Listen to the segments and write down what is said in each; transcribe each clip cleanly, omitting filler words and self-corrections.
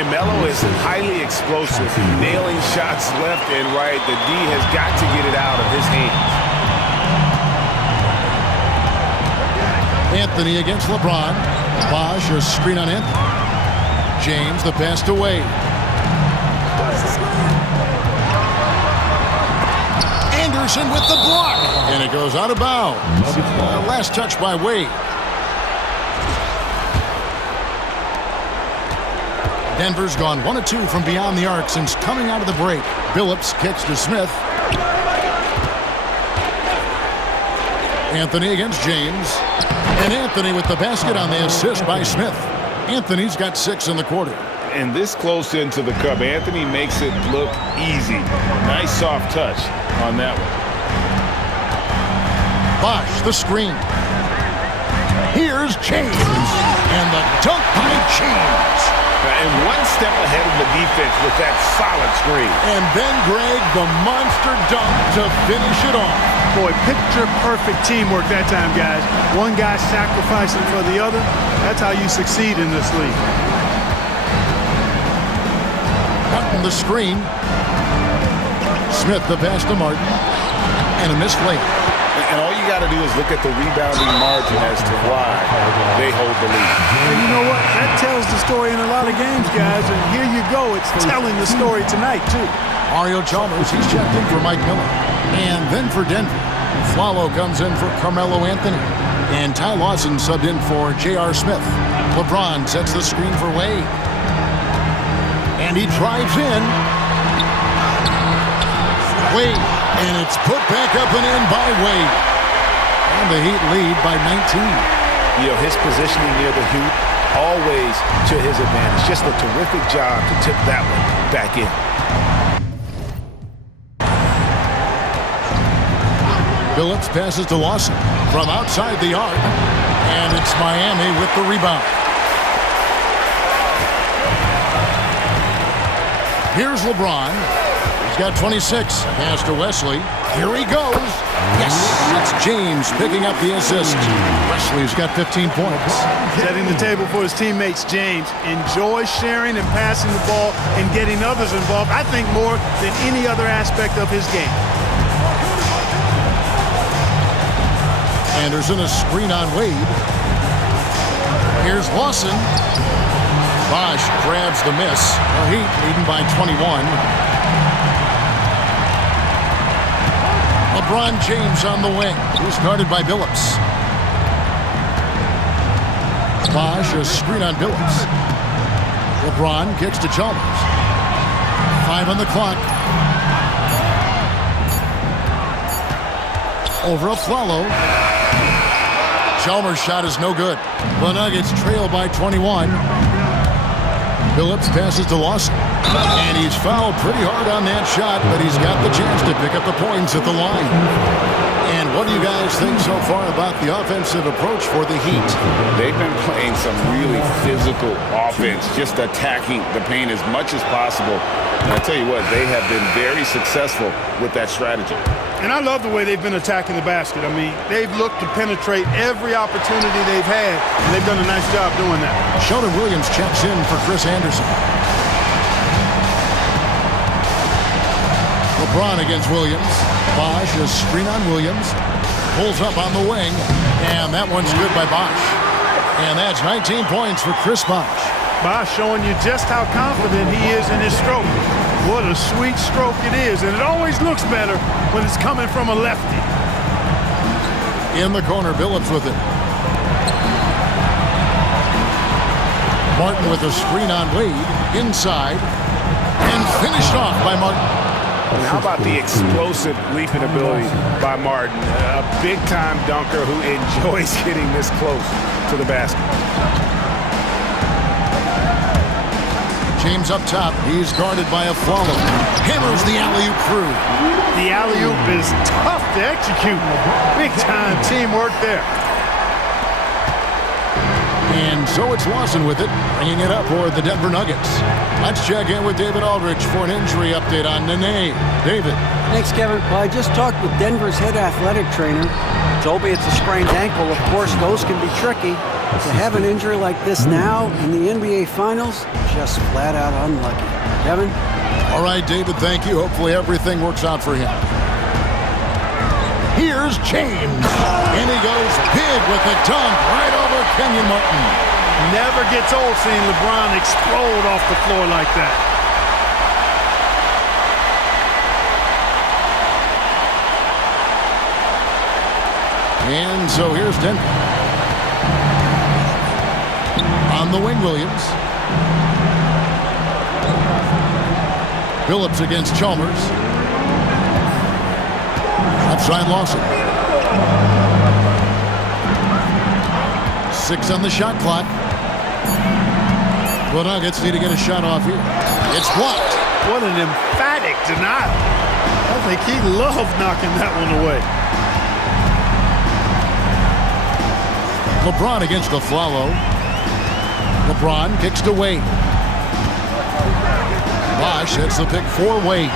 And Melo is highly explosive, nailing shots left and right. The D has got to get it out of his hands. Anthony against LeBron. Bosh, a screen on Anthony. James, the pass to Wade. Anderson with the block. And it goes out of bounds. Last touch by Wade. Denver's gone 1 of 2 from beyond the arc since coming out of the break. Billups kicks to Smith. Anthony against James. And Anthony with the basket on the assist by Smith. Anthony's got 6 in the quarter. And this close into the cup, Anthony makes it look easy. Nice soft touch on that one. Bosh, the screen. Here's James. And the dunk by James. And one step ahead of the defense with that solid screen. And then Greg, the monster dunk to finish it off. Boy, picture-perfect teamwork that time, guys. One guy sacrificing for the other. That's how you succeed in this league. Martin, the screen. Smith, the pass to Martin. And a missed layup. And all you got to do is look at the rebounding margin as to why they hold the lead. And you know what? That tells the story in a lot of games, guys. And here you go. It's telling the story tonight, too. Mario Chalmers, he's checked in for Mike Miller. And then for Denver, Flalo comes in for Carmelo Anthony. And Ty Lawson subbed in for J.R. Smith. LeBron sets the screen for Wade. And he drives in. Wade. And it's put back up and in by Wade. And the Heat lead by 19. You know, his positioning near the hoop, always to his advantage. Just a terrific job to tip that one back in. Billups passes to Lawson from outside the arc. And it's Miami with the rebound. Here's LeBron. He's got 26. Pass to Wesley. Here he goes. Yes, it's James picking up the assist. Wesley's got 15 points. Setting the table for his teammates, James enjoys sharing and passing the ball and getting others involved, I think, more than any other aspect of his game. Anderson, a screen on Wade. Here's Lawson. Bosh grabs the miss. The Heat leading by 21. LeBron James on the wing. He's guarded by Billups. Bosh, a screen on Billups. LeBron kicks to Chalmers. 5 on the clock. Over a Flalo. Chalmers' shot is no good. The Nuggets trail by 21. Billups passes to Lawson. And he's fouled pretty hard on that shot, but he's got the chance to pick up the points at the line. And what do you guys think so far about the offensive approach for the Heat? They've been playing some really physical offense, just attacking the paint as much as possible. And I tell you what, they have been very successful with that strategy. And I love the way they've been attacking the basket. I mean, they've looked to penetrate every opportunity they've had, and they've done a nice job doing that. Sheldon Williams checks in for Chris Anderson. LeBron against Williams. Bosh, a screen on Williams. Pulls up on the wing, and that one's good by Bosh. And that's 19 points for Chris Bosh. Bosh showing you just how confident he is in his stroke. What a sweet stroke it is, and it always looks better when it's coming from a lefty. In the corner, Billups with it. Martin with a screen on Wade, inside, and finished off by Martin. And how about the explosive leaping ability by Martin? A big-time dunker who enjoys getting this close to the basket. James up top. He's guarded by a Flalo. Hammers the alley-oop through. The alley-oop is tough to execute. Big-time teamwork there. And so it's Lawson with it, bringing it up for the Denver Nuggets. Let's check in with David Aldridge for an injury update on Nene. David. Thanks, Kevin. Well, I just talked with Denver's head athletic trainer. Told me it's a sprained ankle. Of course, those can be tricky. To have an injury like this now in the NBA Finals, just flat out unlucky. Kevin? All right, David, thank you. Hopefully everything works out for him. Here's James. And he goes big with the dunk right over Kenyon Martin. Never gets old seeing LeBron explode off the floor like that. And so here's Denver. On the wing, Williams. Phillips against Chalmers. Outside Lawson. 6 on the shot clock. The Nuggets need to get a shot off here. It's blocked. What an emphatic denial. I think he loved knocking that one away. LeBron against the Flalo. LeBron kicks to Wade. Bosh hits the pick for Wade.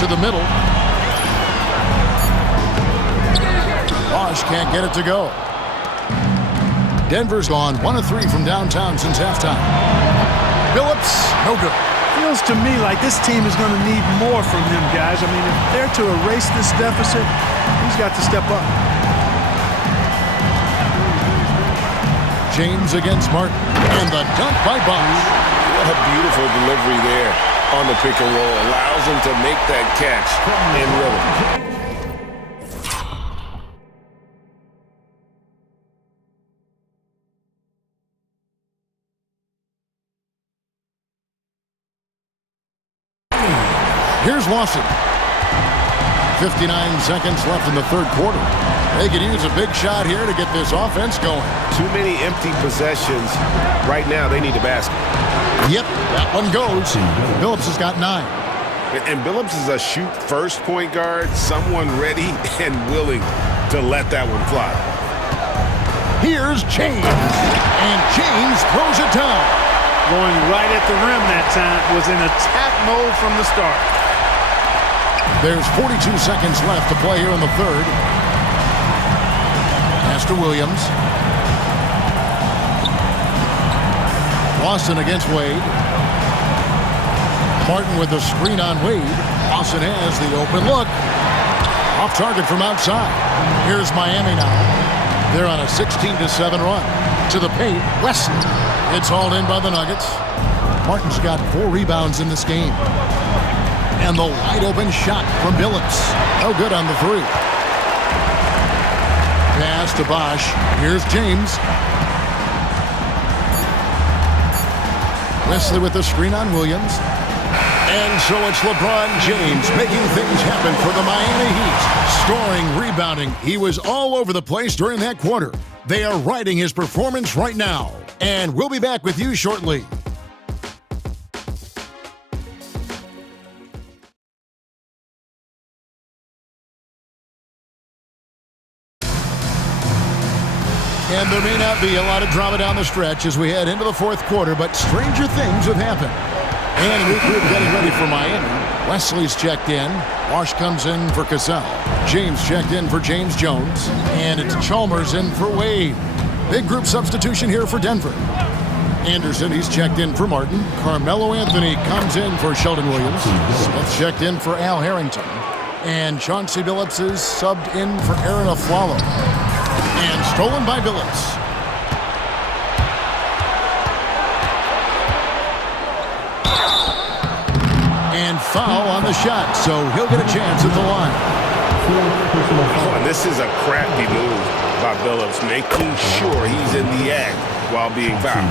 To the middle. Bosh can't get it to go. Denver's gone 1 of 3 from downtown since halftime. Phillips, no good. Feels to me like this team is going to need more from him, guys. I mean, if they're to erase this deficit, he's got to step up. James against Martin. And the dunk by Bosh. What a beautiful delivery there on the pick and roll. Allows him to make that catch in rhythm. Here's Lawson. 59 seconds left in the third quarter. They could use a big shot here to get this offense going. Too many empty possessions. Right now, they need a basket. Yep, that one goes. Phillips has got 9. And Phillips is a shoot-first point guard, someone ready and willing to let that one fly. Here's James. And James throws it down. Going right at the rim that time. Was in attack mode from the start. There's 42 seconds left to play here in the third. Pass to Williams. Lawson against Wade. Martin with the screen on Wade. Lawson has the open look. Off target from outside. Here's Miami now. They're on a 16-7 run. To the paint, Wesley. It's hauled in by the Nuggets. Martin's got 4 rebounds in this game. And the wide-open shot from Phillips. No good on the 3. Pass to Bosh. Here's James. Wesley with the screen on Williams. And so it's LeBron James making things happen for the Miami Heat. Scoring, rebounding. He was all over the place during that quarter. They are riding his performance right now. And we'll be back with you shortly. And there may not be a lot of drama down the stretch as we head into the fourth quarter, but stranger things have happened. And we're getting ready for Miami. Wesley's checked in. Bosh comes in for Cassell. James checked in for James Jones. And it's Chalmers in for Wade. Big group substitution here for Denver. Anderson, he's checked in for Martin. Carmelo Anthony comes in for Sheldon Williams. Smith checked in for Al Harrington. And Chauncey Billups is subbed in for Aaron Aflalo. And stolen by Billups. And foul on the shot, so he'll get a chance at the line. Oh, and this is a crafty move by Billups, making sure he's in the act while being fouled.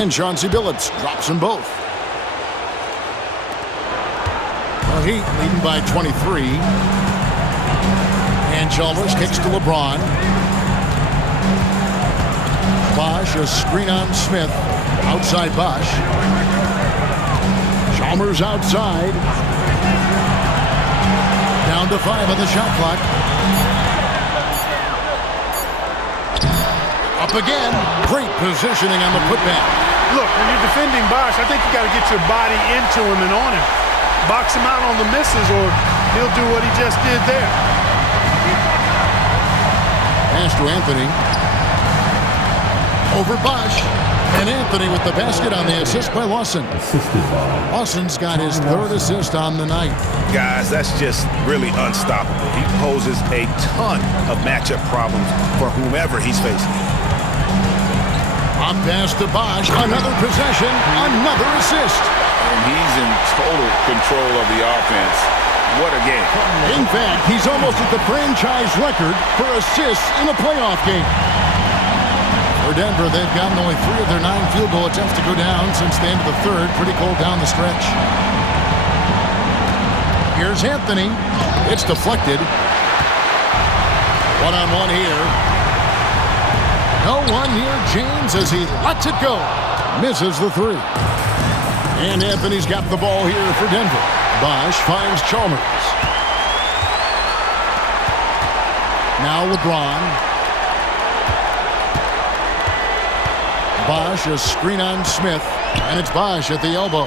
And Chauncey Billups drops them both. The Heat leading by 23. And Chalmers kicks to LeBron. Bosh, a screen on Smith. Outside Bosh. Chalmers outside. Down to 5 on the shot clock. Up again. Great positioning on the putback. Look, when you're defending Bosh, I think you got to get your body into him and on him. Box him out on the misses or he'll do what he just did there. pass to Anthony. Over Bosch. And Anthony with the basket on the assist by Lawson. Lawson's got his 3rd assist on the night. Guys, that's just really unstoppable. He poses a ton of matchup problems for whomever he's facing. Up pass to Bosch. Another possession. Another assist. And he's in total control of the offense. What a game. In fact, he's almost at the franchise record for assists in a playoff game. For Denver, they've gotten only 3 of their 9 field goal attempts to go down since the end of the 3rd. Pretty cold down the stretch. Here's Anthony. It's deflected. One-on-one here. No one near James as he lets it go. Misses the 3. And Anthony's got the ball here for Denver. Bosch finds Chalmers. Now LeBron. Bosch, a screen on Smith, and it's Bosch at the elbow.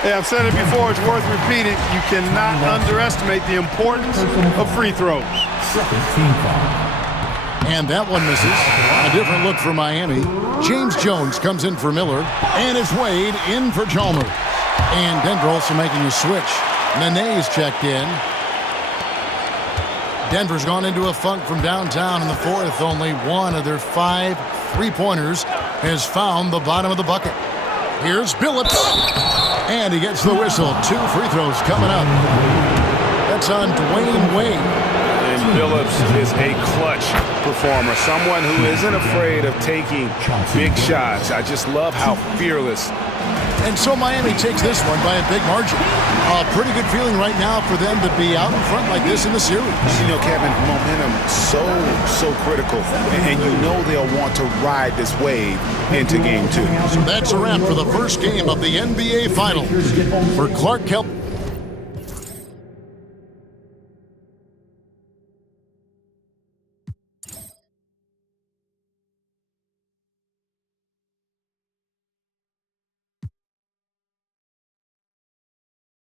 Hey, I've said it before, it's worth repeating. You cannot underestimate the importance of free throws. And that one misses. A different look for Miami. James Jones comes in for Miller, and it's Wade in for Chalmers. And Denver also making a switch. Nene's checked in. Denver's gone into a funk from downtown in the 4th. Only one of their 5 3-pointers has found the bottom of the bucket. Here's Billups. And he gets the whistle. 2 free throws coming up. That's on Dwayne Wade. And Billups is a clutch performer, someone who isn't afraid of taking big shots. I just love how fearless. And so Miami takes this one by a big margin. A pretty good feeling right now for them to be out in front like this in the series. You know, Kevin, momentum so critical. And you know they'll want to ride this wave into Game 2. So that's a wrap for the first game of the NBA Finals. For Clark Kelp